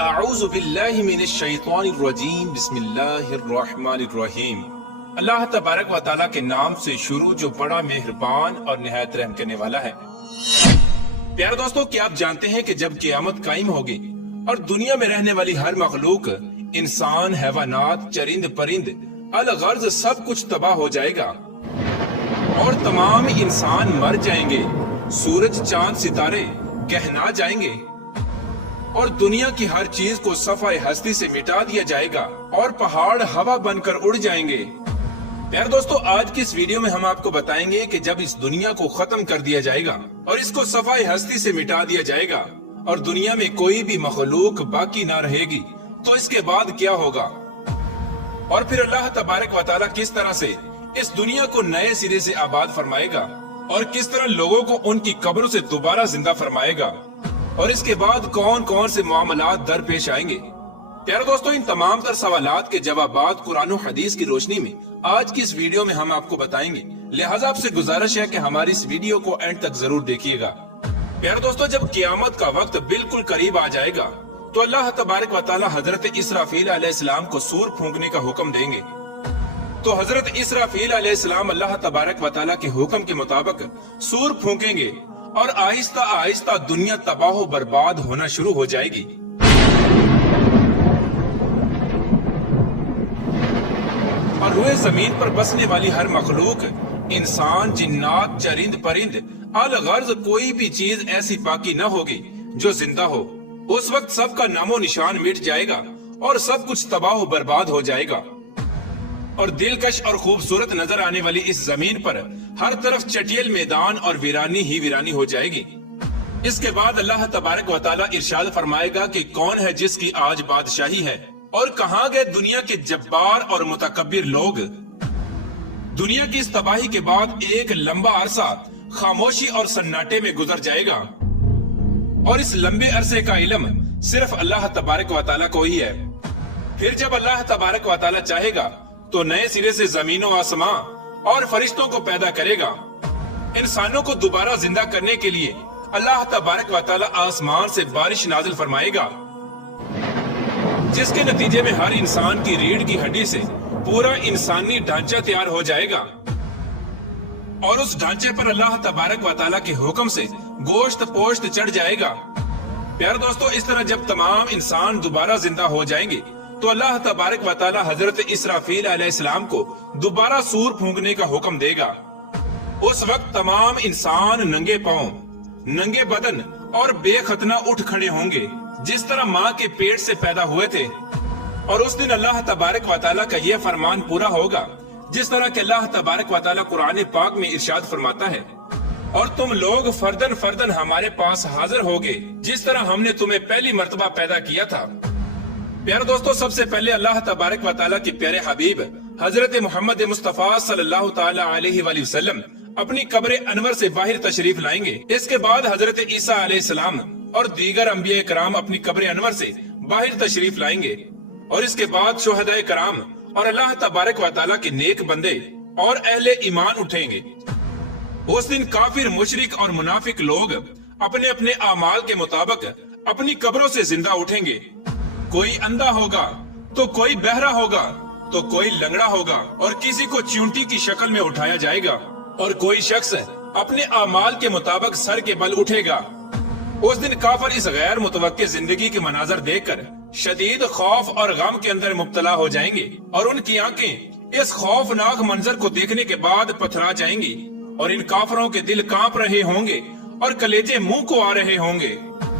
اعوذ باللہ من الشیطان الرجیم بسم اللہ الرحمن الرحیم۔ اللہ تبارک و تعالیٰ کے نام سے شروع جو بڑا مہربان اور نہایت رحم کرنے والا ہے۔ پیارے دوستو، کیا آپ جانتے ہیں کہ جب قیامت قائم ہوگی اور دنیا میں رہنے والی ہر مخلوق، انسان، حیوانات، چرند پرند، الغرض سب کچھ تباہ ہو جائے گا اور تمام انسان مر جائیں گے، سورج چاند ستارے کہنا جائیں گے اور دنیا کی ہر چیز کو صفحہ ہستی سے مٹا دیا جائے گا اور پہاڑ ہوا بن کر اڑ جائیں گے۔ پیارے دوستو، آج کی اس ویڈیو میں ہم آپ کو بتائیں گے کہ جب اس دنیا کو ختم کر دیا جائے گا اور اس کو صفحہ ہستی سے مٹا دیا جائے گا اور دنیا میں کوئی بھی مخلوق باقی نہ رہے گی تو اس کے بعد کیا ہوگا، اور پھر اللہ تبارک و تعالیٰ کس طرح سے اس دنیا کو نئے سرے سے آباد فرمائے گا اور کس طرح لوگوں کو ان کی قبروں سے دوبارہ زندہ فرمائے گا، اور اس کے بعد کون کون سے معاملات درپیش آئیں گے۔ پیارے دوستو، ان تمام تر سوالات کے جوابات قرآن و حدیث کی روشنی میں آج کی اس ویڈیو میں ہم آپ کو بتائیں گے، لہٰذا آپ سے گزارش ہے کہ ہماری اس ویڈیو کو اینڈ تک ضرور دیکھیے گا۔ پیارے دوستو، جب قیامت کا وقت بالکل قریب آ جائے گا تو اللہ تبارک و تعالیٰ حضرت اسرافیل علیہ السلام کو سور پھونکنے کا حکم دیں گے۔ تو حضرت اسرافیل علیہ السلام اللہ تبارک و تعالیٰ کے حکم کے مطابق سور پھونکیں گے اور آہستہ آہستہ دنیا تباہ و برباد ہونا شروع ہو جائے گی۔ اور روئے زمین پر بسنے والی ہر مخلوق، انسان، جنات، چرند پرند، الغرض کوئی بھی چیز ایسی باقی نہ ہوگی جو زندہ ہو۔ اس وقت سب کا نام و نشان مٹ جائے گا اور سب کچھ تباہ و برباد ہو جائے گا، اور دلکش اور خوبصورت نظر آنے والی اس زمین پر ہر طرف چٹیل میدان اور ویرانی ہی ویرانی ہو جائے گی۔ اس کے بعد اللہ تبارک و تعالیٰ ارشاد فرمائے گا کہ کون ہے جس کی آج بادشاہی ہے، اور کہاں گئے دنیا کے جبار اور متکبر لوگ۔ دنیا کی اس تباہی کے بعد ایک لمبا عرصہ خاموشی اور سناٹے میں گزر جائے گا، اور اس لمبے عرصے کا علم صرف اللہ تبارک و تعالیٰ کو ہی ہے۔ پھر جب اللہ تبارک و تعالیٰ چاہے گا تو نئے سرے سے زمین و آسمان اور فرشتوں کو پیدا کرے گا۔ انسانوں کو دوبارہ زندہ کرنے کے لیے اللہ تبارک و تعالیٰ آسمان سے بارش نازل فرمائے گا، جس کے نتیجے میں ہر انسان کی ریڑھ کی ہڈی سے پورا انسانی ڈھانچہ تیار ہو جائے گا، اور اس ڈھانچے پر اللہ تبارک و تعالیٰ کے حکم سے گوشت پوشت چڑھ جائے گا۔ پیارے دوستو، اس طرح جب تمام انسان دوبارہ زندہ ہو جائیں گے تو اللہ تبارک و تعالیٰ حضرت اسرافیل علیہ السلام کو دوبارہ سور پھونکنے کا حکم دے گا۔ اس وقت تمام انسان ننگے پاؤں، ننگے بدن اور بے ختنہ اٹھ کھڑے ہوں گے، جس طرح ماں کے پیٹ سے پیدا ہوئے تھے، اور اس دن اللہ تبارک و تعالیٰ کا یہ فرمان پورا ہوگا جس طرح کہ اللہ تبارک و تعالیٰ قرآن پاک میں ارشاد فرماتا ہے، اور تم لوگ فردن فردن ہمارے پاس حاضر ہوگے جس طرح ہم نے تمہیں پہلی مرتبہ پیدا کیا تھا۔ پیارے دوستو، سب سے پہلے اللہ تبارک و تعالیٰ کے پیارے حبیب حضرت محمد مصطفیٰ صلی اللہ تعالیٰ علیہ وآلہ وسلم اپنی قبر انور سے باہر تشریف لائیں گے۔ اس کے بعد حضرت عیسیٰ علیہ السلام اور دیگر انبیاء کرام اپنی قبر انور سے باہر تشریف لائیں گے، اور اس کے بعد شہداء کرام اور اللہ تبارک و تعالیٰ کے نیک بندے اور اہل ایمان اٹھیں گے۔ اس دن کافر، مشرک اور منافق لوگ اپنے اپنے اعمال کے مطابق اپنی قبروں سے زندہ اٹھیں گے۔ کوئی اندھا ہوگا تو کوئی بہرا ہوگا تو کوئی لنگڑا ہوگا، اور کسی کو چیونٹی کی شکل میں اٹھایا جائے گا، اور کوئی شخص اپنے اعمال کے مطابق سر کے بل اٹھے گا۔ اس دن کافر اس غیر متوقع زندگی کے مناظر دیکھ کر شدید خوف اور غم کے اندر مبتلا ہو جائیں گے، اور ان کی آنکھیں اس خوفناک منظر کو دیکھنے کے بعد پتھرا جائیں گی، اور ان کافروں کے دل کانپ رہے ہوں گے اور کلیجے منہ کو آ رہے ہوں گے۔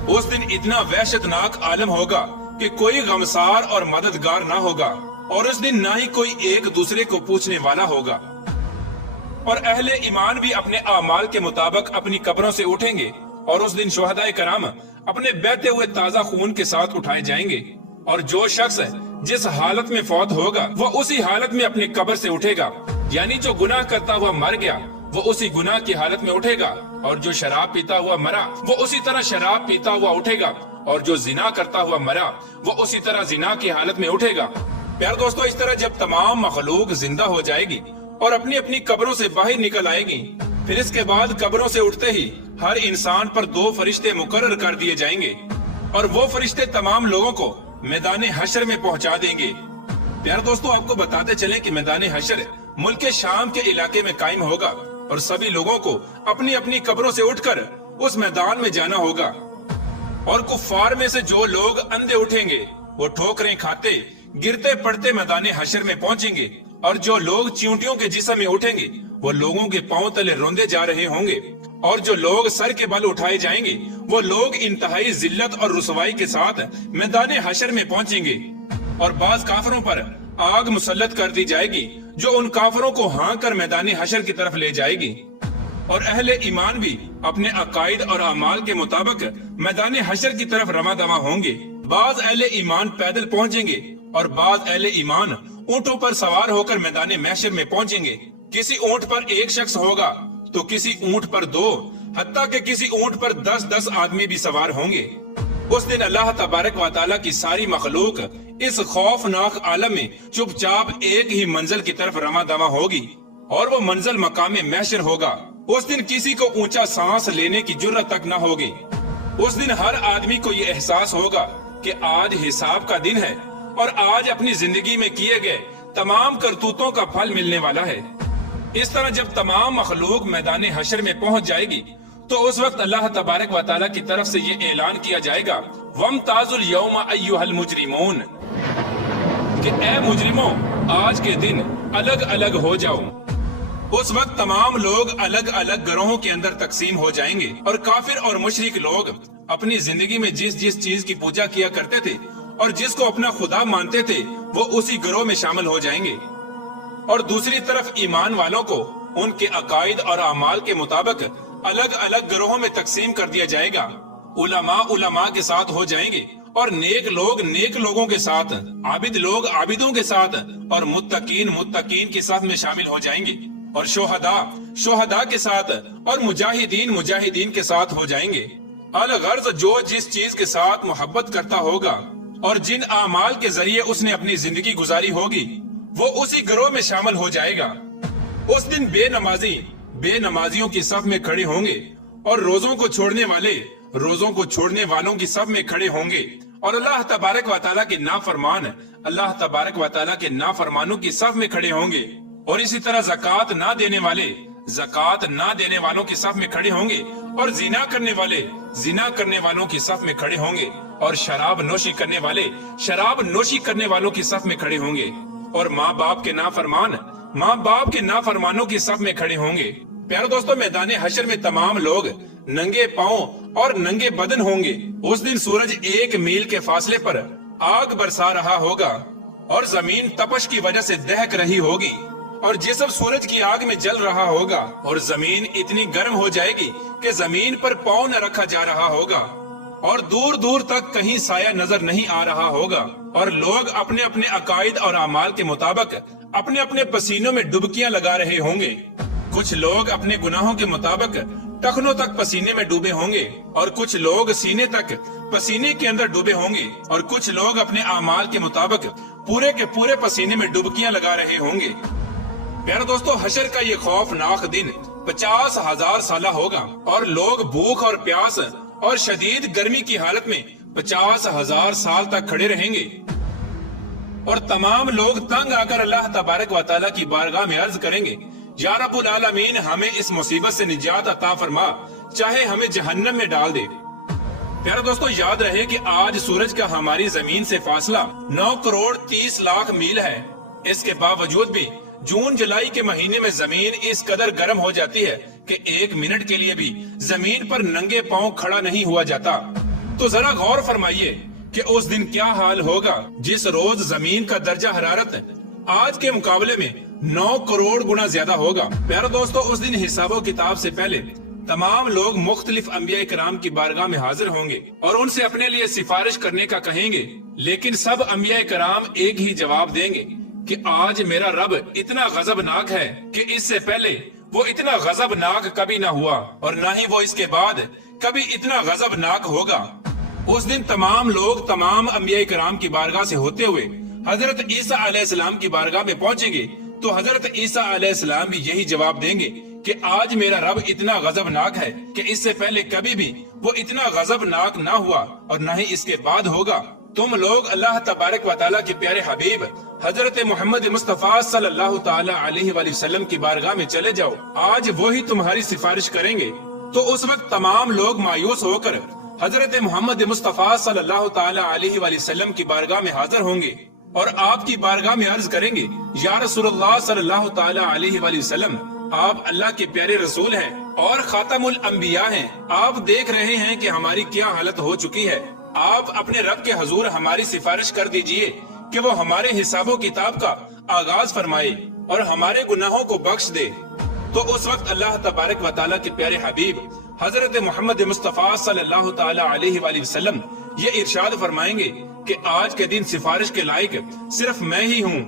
اس دن اتنا وحشتناک عالم ہوگا کہ کوئی غمسار اور مددگار نہ ہوگا، اور اس دن نہ ہی کوئی ایک دوسرے کو پوچھنے والا ہوگا، اور اہل ایمان بھی اپنے اعمال کے مطابق اپنی قبروں سے اٹھیں گے، اور اس دن شہداء کرام اپنے بہتے ہوئے تازہ خون کے ساتھ اٹھائے جائیں گے، اور جو شخص جس حالت میں فوت ہوگا وہ اسی حالت میں اپنی قبر سے اٹھے گا، یعنی جو گناہ کرتا ہوا مر گیا وہ اسی گناہ کی حالت میں اٹھے گا، اور جو شراب پیتا ہوا مرا وہ اسی طرح شراب پیتا ہوا اٹھے گا، اور جو زنا کرتا ہوا مرا وہ اسی طرح زنا کی حالت میں اٹھے گا۔ پیارے دوستو، اس طرح جب تمام مخلوق زندہ ہو جائے گی اور اپنی اپنی قبروں سے باہر نکل آئے گی، پھر اس کے بعد قبروں سے اٹھتے ہی ہر انسان پر 2 فرشتے مقرر کر دیے جائیں گے، اور وہ فرشتے تمام لوگوں کو میدان حشر میں پہنچا دیں گے۔ پیارے دوستوں، آپ کو بتاتے چلیں کہ میدان حشر ملک شام کے علاقے میں قائم ہوگا اور سبھی لوگوں کو اپنی اپنی قبروں سے اٹھ کر اس میدان میں جانا ہوگا، اور کفار میں سے جو لوگ اندھے اٹھیں گے وہ ٹھوکریں کھاتے گرتے پڑتے میدان حشر میں پہنچیں گے، اور جو لوگ چیونٹیوں کے جسم میں اٹھیں گے وہ لوگوں کے پاؤں تلے روندے جا رہے ہوں گے، اور جو لوگ سر کے بل اٹھائے جائیں گے وہ لوگ انتہائی ذلت اور رسوائی کے ساتھ میدان حشر میں پہنچیں گے، اور بعض کافروں پر آگ مسلط کر دی جائے گی جو ان کافروں کو ہانک کر میدان حشر کی طرف لے جائے گی، اور اہل ایمان بھی اپنے عقائد اور اعمال کے مطابق میدان حشر کی طرف رواں دواں ہوں گے۔ بعض اہل ایمان پیدل پہنچیں گے اور بعض اہل ایمان اونٹوں پر سوار ہو کر میدان محشر میں پہنچیں گے۔ کسی اونٹ پر ایک شخص ہوگا تو کسی اونٹ پر دو، حتیٰ کہ کسی اونٹ پر 10 آدمی بھی سوار ہوں گے۔ اس دن اللہ تبارک و تعالیٰ کی ساری مخلوق اس خوفناک عالم میں چپ چاپ ایک ہی منزل کی طرف رواں دواں ہوگی، اور وہ منزل مقام محشر ہوگا۔ اس دن کسی کو اونچا سانس لینے کی جرت تک نہ ہوگی۔ اس دن ہر آدمی کو یہ احساس ہوگا کہ آج حساب کا دن ہے، اور آج اپنی زندگی میں کیے گئے تمام کرتوتوں کا پھل ملنے والا ہے۔ اس طرح جب تمام مخلوق میدان حشر میں پہنچ جائے گی تو اس وقت اللہ تبارک و تعالیٰ کی طرف سے یہ اعلان کیا جائے گا، وَامْتَازُوا الْيَوْمَ أَيُّهَا الْمُجْرِمُونَ، کہ اے مجرموں آج کے دن الگ الگ ہو جاؤ۔ اس وقت تمام لوگ الگ الگ گروہوں کے اندر تقسیم ہو جائیں گے، اور کافر اور مشرک لوگ اپنی زندگی میں جس چیز کی پوجا کیا کرتے تھے اور جس کو اپنا خدا مانتے تھے وہ اسی گروہ میں شامل ہو جائیں گے، اور دوسری طرف ایمان والوں کو ان کے عقائد اور اعمال کے مطابق الگ الگ گروہوں میں تقسیم کر دیا جائے گا۔ علماء کے ساتھ ہو جائیں گے، اور نیک لوگ نیک لوگوں کے ساتھ، عابد لوگ عابدوں کے ساتھ، اور متقین کے ساتھ میں شامل ہو جائیں گے، اور شہداء کے ساتھ، اور مجاہدین کے ساتھ ہو جائیں گے۔ الغرض جو جس چیز کے ساتھ محبت کرتا ہوگا اور جن اعمال کے ذریعے اس نے اپنی زندگی گزاری ہوگی وہ اسی گروہ میں شامل ہو جائے گا۔ اس دن بے نمازیوں کی صف میں کھڑے ہوں گے، اور روزوں کو چھوڑنے والے روزوں کو چھوڑنے والوں کی صف میں کھڑے ہوں گے، اور اللہ تبارک و تعالیٰ کے نافرمانوں کی صف میں کھڑے ہوں گے، اور اسی طرح زکوٰۃ نہ دینے والوں کی صف میں کھڑے ہوں گے، اور زنا کرنے والوں کی صف میں کھڑے ہوں گے، اور شراب نوشی کرنے والوں کی صف میں کھڑے ہوں گے، اور ماں باپ کے نافرمانوں کی صف میں کھڑے ہوں گے۔ پیارے دوستو، میدان حشر میں تمام لوگ ننگے پاؤں اور ننگے بدن ہوں گے۔ اس دن سورج 1 میل کے فاصلے پر آگ برسا رہا ہوگا، اور زمین تپش کی وجہ سے دہک رہی ہوگی، اور جسم سورج کی آگ میں جل رہا ہوگا، اور زمین اتنی گرم ہو جائے گی کہ زمین پر پاؤں نہ رکھا جا رہا ہوگا، اور دور دور تک کہیں سایہ نظر نہیں آ رہا ہوگا، اور لوگ اپنے اپنے عقائد اور اعمال کے مطابق اپنے اپنے پسینوں میں ڈبکیاں لگا رہے ہوں گے۔ کچھ لوگ اپنے گناہوں کے مطابق ٹخنوں تک پسینے میں ڈوبے ہوں گے، اور کچھ لوگ سینے تک پسینے کے اندر ڈوبے ہوں گے، اور کچھ لوگ اپنے اعمال کے مطابق پورے کے پورے پسینے میں ڈبکیاں لگا رہے ہوں گے۔ پیارے دوستو، حشر کا یہ خوفناک دن 50,000 سالہ ہوگا، اور لوگ بھوک اور پیاس اور شدید گرمی کی حالت میں 50,000 سال تک کھڑے رہیں گے، اور تمام لوگ تنگ آ کر اللہ تبارک و تعالیٰ کی بارگاہ میں عرض کریں گے، یا رب العالمین ہمیں اس مصیبت سے نجات عطا فرما، چاہے ہمیں جہنم میں ڈال دے۔ پیارے دوستو، یاد رہے کہ آج سورج کا ہماری زمین سے فاصلہ 9 کروڑ 30 لاکھ میل ہے۔ اس کے باوجود بھی جون جولائی کے مہینے میں زمین اس قدر گرم ہو جاتی ہے کہ 1 منٹ کے لیے بھی زمین پر ننگے پاؤں کھڑا نہیں ہوا جاتا۔ تو ذرا غور فرمائیے کہ اس دن کیا حال ہوگا جس روز زمین کا درجہ حرارت آج کے مقابلے میں 9 کروڑ گنا زیادہ ہوگا۔ پیارے دوستو، اس دن حساب و کتاب سے پہلے تمام لوگ مختلف انبیاء کرام کی بارگاہ میں حاضر ہوں گے اور ان سے اپنے لیے سفارش کرنے کا کہیں گے، لیکن سب انبیاء کرام ایک ہی جواب دیں گے کہ آج میرا رب اتنا غضبناک ہے کہ اس سے پہلے وہ اتنا غضبناک کبھی نہ ہوا، اور نہ ہی وہ اس کے بعد کبھی اتنا غضبناک ہوگا۔ اس دن تمام لوگ تمام انبیاء کرام کی بارگاہ سے ہوتے ہوئے حضرت عیسیٰ علیہ السلام کی بارگاہ میں پہنچیں گے، تو حضرت عیسیٰ علیہ السلام بھی یہی جواب دیں گے کہ آج میرا رب اتنا غضبناک ہے کہ اس سے پہلے کبھی بھی وہ اتنا غضبناک نہ ہوا اور نہ ہی اس کے بعد ہوگا۔ تم لوگ اللہ تبارک و تعالیٰ کے پیارے حبیب حضرت محمد مصطفیٰ صلی اللہ تعالیٰ علیہ وآلہ وسلم کی بارگاہ میں چلے جاؤ، آج وہی تمہاری سفارش کریں گے۔ تو اس وقت تمام لوگ مایوس ہو کر حضرت محمد مصطفیٰ صلی اللہ تعالیٰ علیہ وآلہ وسلم کی بارگاہ میں حاضر ہوں گے اور آپ کی بارگاہ میں عرض کریں گے، یا رسول اللہ صلی اللہ تعالیٰ علیہ وآلہ وسلم، آپ اللہ کے پیارے رسول ہیں اور خاتم الانبیاء ہیں۔ آپ دیکھ رہے ہیں کہ ہماری کیا حالت ہو چکی ہے، آپ اپنے رب کے حضور ہماری سفارش کر دیجئے کہ وہ ہمارے حساب و کتاب کا آغاز فرمائے اور ہمارے گناہوں کو بخش دے۔ تو اس وقت اللہ تبارک و تعالیٰ کے پیارے حبیب حضرت محمد مصطفیٰ صلی اللہ تعالیٰ علیہ وآلہ وسلم یہ ارشاد فرمائیں گے کہ آج کے دن سفارش کے لائق صرف میں ہی ہوں۔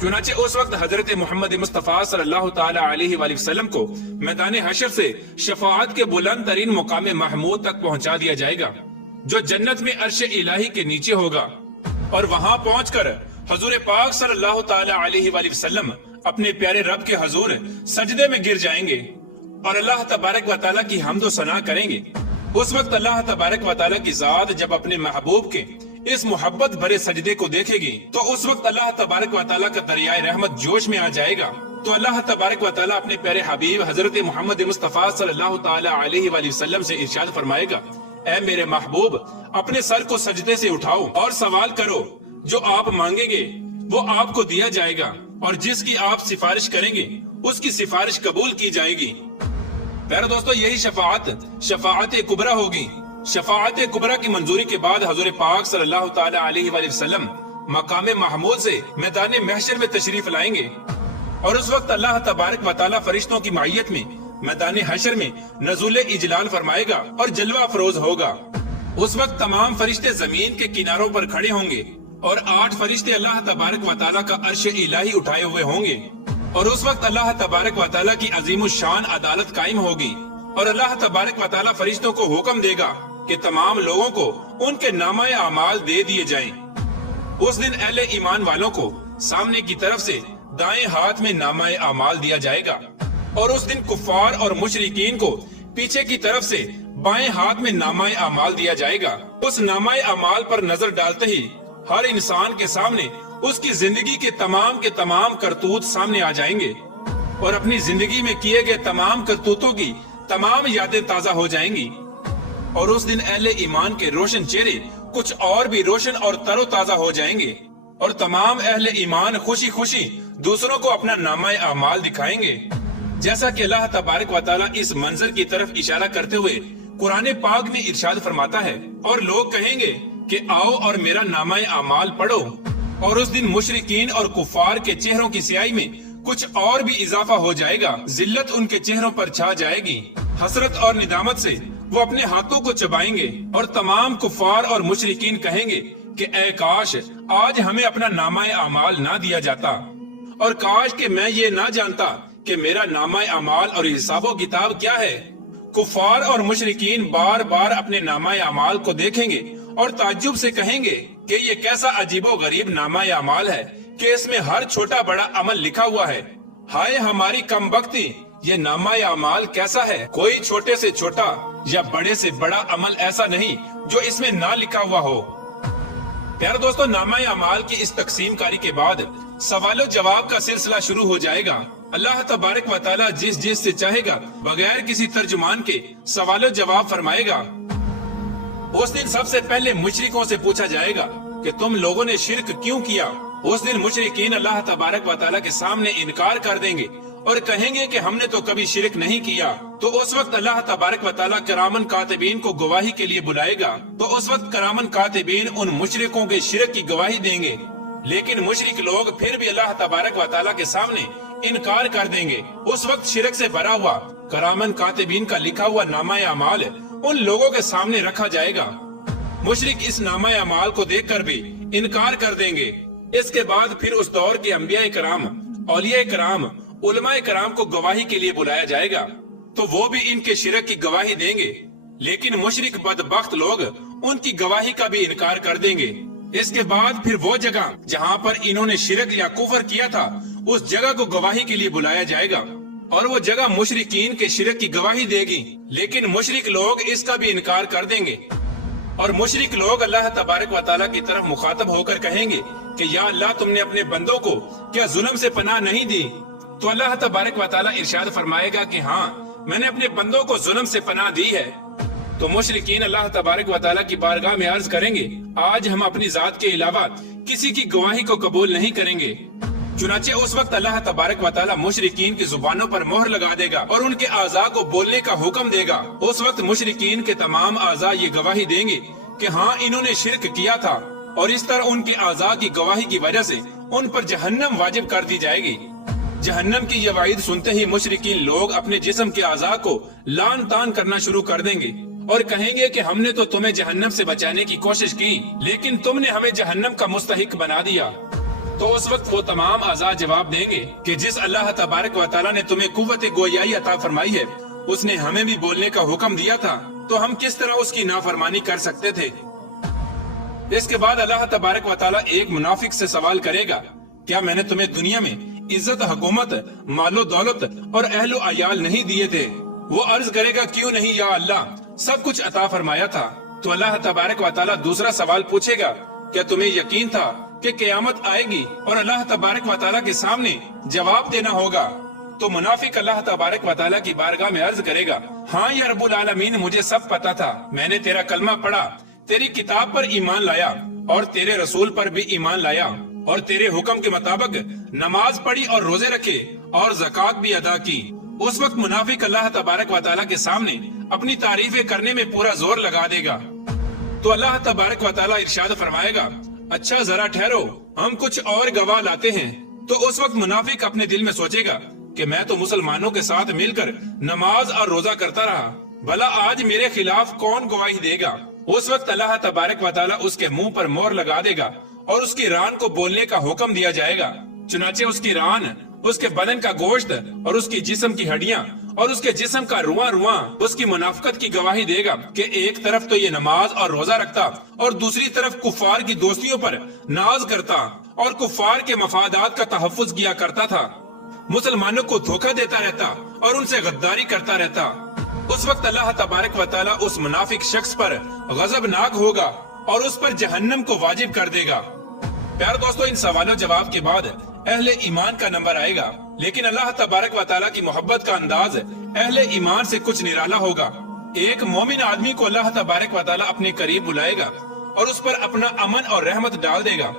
چنانچہ اس وقت حضرت محمد مصطفیٰ صلی اللہ تعالیٰ علیہ وآلہ وسلم کو میدان حشر سے شفاعت کے بلند ترین مقام محمود تک پہنچا دیا جائے گا، جو جنت میں عرش الہی کے نیچے ہوگا، اور وہاں پہنچ کر حضور پاک صلی اللہ تعالیٰ علیہ وآلہ وسلم اپنے پیارے رب کے حضور سجدے میں گر جائیں گے اور اللہ تبارک و تعالیٰ کی حمد و ثنا کریں گے۔ اس وقت اللہ تبارک و تعالیٰ کی ذات جب اپنے محبوب کے اس محبت بھرے سجدے کو دیکھے گی تو اس وقت اللہ تبارک و تعالیٰ کا دریائے رحمت جوش میں آ جائے گا۔ تو اللہ تبارک و تعالیٰ اپنے پیارے حبیب حضرت محمد مصطفیٰ صلی اللہ تعالیٰ علیہ وآلہ وسلم سے ارشاد فرمائے گا، اے میرے محبوب، اپنے سر کو سجدے سے اٹھاؤ اور سوال کرو، جو آپ مانگیں گے وہ آپ کو دیا جائے گا، اور جس کی آپ سفارش کریں گے اس کی سفارش قبول کی جائے گی۔ پیارے دوستو، یہی شفاعت کبریٰ ہوگی۔ شفاعت کبریٰ کی منظوری کے بعد حضور پاک صلی اللہ تعالیٰ علیہ وآلہ وسلم مقام محمود سے میدان محشر میں تشریف لائیں گے، اور اس وقت اللہ تبارک و تعالیٰ فرشتوں کی معیت میں میدان حشر میں نزول اجلال فرمائے گا اور جلوہ افروز ہوگا۔ اس وقت تمام فرشتے زمین کے کناروں پر کھڑے ہوں گے اور 8 فرشتے اللہ تبارک و تعالیٰ کا عرش الہی اٹھائے ہوئے ہوں گے، اور اس وقت اللہ تبارک و تعالیٰ کی عظیم الشان عدالت قائم ہوگی، اور اللہ تبارک و تعالیٰ فرشتوں کو حکم دے گا کہ تمام لوگوں کو ان کے نامہ اعمال دے دیے جائیں۔ اس دن اہل ایمان والوں کو سامنے کی طرف سے دائیں ہاتھ میں نامہ اعمال دیا جائے گا، اور اس دن کفار اور مشرکین کو پیچھے کی طرف سے بائیں ہاتھ میں نامہ اعمال دیا جائے گا۔ اس نامہ اعمال پر نظر ڈالتے ہی ہر انسان کے سامنے اس کی زندگی کے تمام کرتوت سامنے آ جائیں گے، اور اپنی زندگی میں کیے گئے تمام کرتوتوں کی تمام یادیں تازہ ہو جائیں گی، اور اس دن اہل ایمان کے روشن چہرے کچھ اور بھی روشن اور تر و تازہ ہو جائیں گے، اور تمام اہل ایمان خوشی خوشی دوسروں کو اپنا نامہ اعمال دکھائیں گے۔ جیسا کہ اللہ تبارک و تعالیٰ اس منظر کی طرف اشارہ کرتے ہوئے قرآن پاک میں ارشاد فرماتا ہے، اور لوگ کہیں گے کہ آؤ اور میرا نامہ اعمال پڑھو، اور اس دن مشرکین اور کفار کے چہروں کی سیاہی میں کچھ اور بھی اضافہ ہو جائے گا، ذلت ان کے چہروں پر چھا جائے گی، حسرت اور ندامت سے وہ اپنے ہاتھوں کو چبائیں گے، اور تمام کفار اور مشرکین کہیں گے کہ اے کاش آج ہمیں اپنا نامہ اعمال نہ دیا جاتا، اور کاش کہ میں یہ نہ جانتا کہ میرا نامہ اعمال اور حساب و کتاب کیا ہے۔ کفار اور مشرکین بار بار اپنے نامہ اعمال کو دیکھیں گے اور تعجب سے کہیں گے کہ یہ کیسا عجیب و غریب نامہ اعمال ہے کہ اس میں ہر چھوٹا بڑا عمل لکھا ہوا ہے۔ ہائے ہماری کم بختی، یہ نامہ اعمال کیسا ہے؟ کوئی چھوٹے سے چھوٹا یا بڑے سے بڑا عمل ایسا نہیں جو اس میں نہ لکھا ہوا ہو۔ پیارے دوستو، نامہ اعمال کی اس تقسیم کاری کے بعد سوال و جواب کا سلسلہ شروع ہو جائے گا۔ اللہ تبارک و تعالیٰ جس سے چاہے گا بغیر کسی ترجمان کے سوال و جواب فرمائے گا۔ اس دن سب سے پہلے مشرکوں سے پوچھا جائے گا کہ تم لوگوں نے شرک کیوں کیا؟ اس دن مشرکین اللہ تبارک و تعالیٰ کے سامنے انکار کر دیں گے اور کہیں گے کہ ہم نے تو کبھی شرک نہیں کیا۔ تو اس وقت اللہ تبارک و تعالیٰ کرامن کاتبین کو گواہی کے لیے بلائے گا، تو اس وقت کرامن کاتبین ان مشرکوں کے شرک کی گواہی دیں گے، لیکن مشرک لوگ پھر بھی اللہ تبارک و تعالیٰ کے سامنے انکار کر دیں گے۔ اس وقت شرک سے بھرا ہوا کرامن کاتبین کا لکھا ہوا نامہ اعمال ان لوگوں کے سامنے رکھا جائے گا۔ مشرک اس نامہ اعمال کو دیکھ کر بھی انکار کر دیں گے۔ اس کے بعد پھر اس دور کے انبیاء کرام، اولیاء کرام، علماء کرام کو گواہی کے لیے بلایا جائے گا، تو وہ بھی ان کے شرک کی گواہی دیں گے، لیکن مشرک بدبخت لوگ ان کی گواہی کا بھی انکار کر دیں گے۔ اس کے بعد پھر وہ جگہ جہاں پر انہوں نے شرک یا کفر کیا تھا، اس جگہ کو گواہی کے لیے بلایا جائے گا، اور وہ جگہ مشرکین کے شرک کی گواہی دے گی، لیکن مشرک لوگ اس کا بھی انکار کر دیں گے، اور مشرک لوگ اللہ تبارک و تعالیٰ کی طرف مخاطب ہو کر کہیں گے کہ یا اللہ تم نے اپنے بندوں کو کیا ظلم سے پناہ نہیں دی؟ تو اللہ تبارک و تعالیٰ ارشاد فرمائے گا کہ ہاں میں نے اپنے بندوں کو ظلم سے پناہ دی ہے۔ تو مشرکین اللہ تبارک و تعالیٰ کی بارگاہ میں عرض کریں گے آج ہم اپنی ذات کے علاوہ کسی کی گواہی کو قبول نہیں کریں گے۔ چنانچہ اس وقت اللہ تبارک و تعالیٰ مشرکین کی زبانوں پر مہر لگا دے گا اور ان کے اعضاء کو بولنے کا حکم دے گا۔ اس وقت مشرکین کے تمام اعضاء یہ گواہی دیں گے کہ ہاں انہوں نے شرک کیا تھا، اور اس طرح ان کے اعضاء کی گواہی کی وجہ سے ان پر جہنم واجب کر دی جائے گی۔ جہنم کی یہ وعید سنتے ہی مشرکین لوگ اپنے جسم کے اعضاء کو لان تان کرنا شروع کر دیں گے اور کہیں گے کہ ہم نے تو تمہیں جہنم سے بچانے کی کوشش کی، لیکن تم نے ہمیں جہنم کا مستحق بنا دیا۔ تو اس وقت وہ تمام اعضاء جواب دیں گے کہ جس اللہ تبارک و تعالیٰ نے تمہیں قوت گویائی عطا فرمائی ہے اس نے ہمیں بھی بولنے کا حکم دیا تھا، تو ہم کس طرح اس کی نافرمانی کر سکتے تھے؟ اس کے بعد اللہ تبارک و تعالیٰ ایک منافق سے سوال کرے گا کیا میں نے تمہیں دنیا میں عزت، حکومت، مال و دولت اور اہل و عیال نہیں دیے تھے؟ وہ عرض کرے گا کیوں نہیں یا اللہ، سب کچھ عطا فرمایا تھا۔ تو اللہ تبارک و تعالیٰ دوسرا سوال پوچھے گا کیا تمہیں یقین تھا کہ قیامت آئے گی اور اللہ تبارک و تعالیٰ کے سامنے جواب دینا ہوگا؟ تو منافق اللہ تبارک و تعالیٰ کی بارگاہ میں عرض کرے گا ہاں یا رب العالمین، مجھے سب پتا تھا، میں نے تیرا کلمہ پڑھا، تیری کتاب پر ایمان لایا اور تیرے رسول پر بھی ایمان لایا، اور تیرے حکم کے مطابق نماز پڑھی اور روزے رکھے اور زکوٰۃ بھی ادا کی۔ اس وقت منافق اللہ تبارک و تعالیٰ کے سامنے اپنی تعریفیں کرنے میں پورا زور لگا دے گا۔ تو اللہ تبارک و تعالیٰ ارشاد فرمائے گا اچھا ذرا ٹھہرو، ہم کچھ اور گواہ لاتے ہیں۔ تو اس وقت منافق اپنے دل میں سوچے گا کہ میں تو مسلمانوں کے ساتھ مل کر نماز اور روزہ کرتا رہا، بھلا آج میرے خلاف کون گواہی دے گا؟ اس وقت اللہ تبارک و تعالیٰ اس کے منہ پر مہر لگا دے گا اور اس کی ران کو بولنے کا حکم دیا جائے گا۔ چنانچہ اس کی ران، اس کے بدن کا گوشت اور اس کی جسم کی ہڈیاں اور اس کے جسم کا رواں رواں اس کی منافقت کی گواہی دے گا کہ ایک طرف تو یہ نماز اور روزہ رکھتا اور دوسری طرف کفار کی دوستیوں پر ناز کرتا اور کفار کے مفادات کا تحفظ کیا کرتا تھا، مسلمانوں کو دھوکہ دیتا رہتا اور ان سے غداری کرتا رہتا۔ اس وقت اللہ تبارک و تعالیٰ اس منافق شخص پر غضبناک ہوگا اور اس پر جہنم کو واجب کر دے گا۔ پیارے دوستو، ان سوال و جواب کے بعد اہل ایمان کا نمبر آئے گا، لیکن اللہ تبارک و تعالیٰ کی محبت کا انداز اہل ایمان سے کچھ نرالا ہوگا۔ ایک مومن آدمی کو اللہ تبارک و تعالیٰ اپنے قریب بلائے گا اور اس پر اپنا امن اور رحمت ڈال دے گا،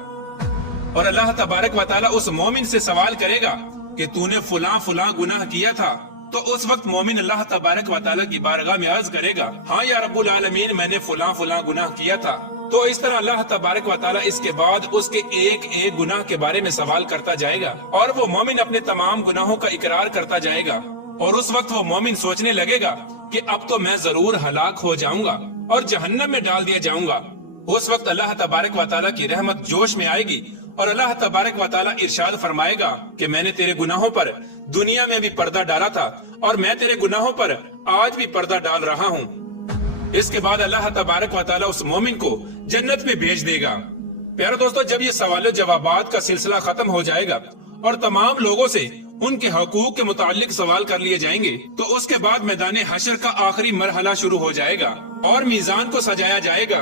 اور اللہ تبارک و تعالیٰ اس مومن سے سوال کرے گا کہ تو نے فلاں فلاں گناہ کیا تھا۔ تو اس وقت مومن اللہ تبارک و تعالیٰ کی بارگاہ میں عرض کرے گا ہاں یا رب العالمین، میں نے فلاں فلاں گناہ کیا تھا۔ تو اس طرح اللہ تبارک و تعالیٰ اس کے بعد اس کے ایک ایک گناہ کے بارے میں سوال کرتا جائے گا، اور وہ مومن اپنے تمام گناہوں کا اقرار کرتا جائے گا، اور اس وقت وہ مومن سوچنے لگے گا کہ اب تو میں ضرور ہلاک ہو جاؤں گا اور جہنم میں ڈال دیا جاؤں گا۔ اس وقت اللہ تبارک و تعالیٰ کی رحمت جوش میں آئے گی اور اللہ تبارک و تعالیٰ ارشاد فرمائے گا کہ میں نے تیرے گناہوں پر دنیا میں بھی پردہ ڈالا تھا اور میں تیرے گناہوں پر آج بھی پردہ ڈال رہا ہوں۔ اس کے بعد اللہ تبارک و تعالیٰ اس مومن کو جنت میں بھیج دے گا۔ پیارے دوستو، جب یہ سوال و جوابات کا سلسلہ ختم ہو جائے گا اور تمام لوگوں سے ان کے حقوق کے متعلق سوال کر لیے جائیں گے، تو اس کے بعد میدان حشر کا آخری مرحلہ شروع ہو جائے گا اور میزان کو سجایا جائے گا۔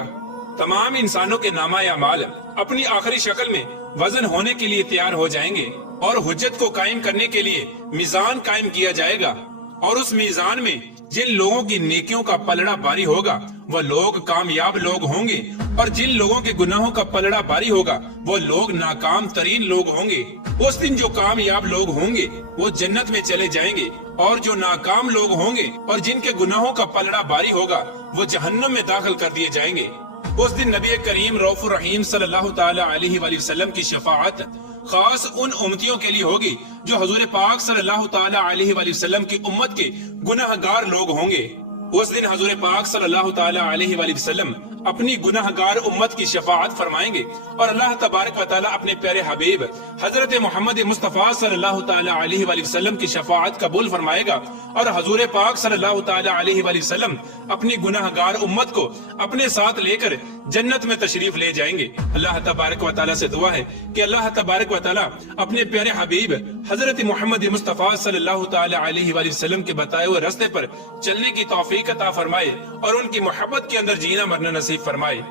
تمام انسانوں کے نامہ اعمال اپنی آخری شکل میں وزن ہونے کے لیے تیار ہو جائیں گے، اور حجت کو قائم کرنے کے لیے میزان قائم کیا جائے گا، اور اس میزان میں جن لوگوں کی نیکیوں کا پلڑا باری ہوگا وہ لوگ کامیاب لوگ ہوں گے، اور جن لوگوں کے گناہوں کا پلڑا باری ہوگا وہ لوگ ناکام ترین لوگ ہوں گے۔ اس دن جو کامیاب لوگ ہوں گے وہ جنت میں چلے جائیں گے، اور جو ناکام لوگ ہوں گے اور جن کے گناہوں کا پلڑا باری ہوگا وہ جہنم میں داخل کر دیے جائیں گے۔ اس دن نبی کریم رؤوف الرحیم صلی اللہ تعالی علیہ وآلہ وسلم کی شفاعت خاص ان امتیوں کے لیے ہوگی جو حضور پاک صلی اللہ تعالی علیہ وآلہ وسلم کی امت کے گناہگار لوگ ہوں گے۔ اس دن حضور پاک صلی اللہ تعالی علیہ وآلہ وسلم اپنی گناہگار امت کی شفاعت فرمائیں گے، اور اللہ تبارک و تعالیٰ اپنے پیارے حبیب حضرت محمد مصطفیٰ صلی اللہ تعالیٰ علیہ وآلہ وسلم کی شفاعت قبول فرمائے گا، اور حضور پاک صلی اللہ تعالیٰ علیہ وآلہ وسلم اپنی گناہگار امت کو اپنے ساتھ لے کر جنت میں تشریف لے جائیں گے۔ اللہ تبارک و تعالیٰ سے دعا ہے کہ اللہ تبارک و تعالیٰ اپنے پیارے حبیب حضرت محمد مصطفیٰ صلی اللہ تعالیٰ علیہ وآلہ وسلم کے بتائے ہوئے راستے پر چلنے کی توفیق عطا فرمائے، اور ان کی محبت کے اندر جینا مرنا نصیب فرمائے۔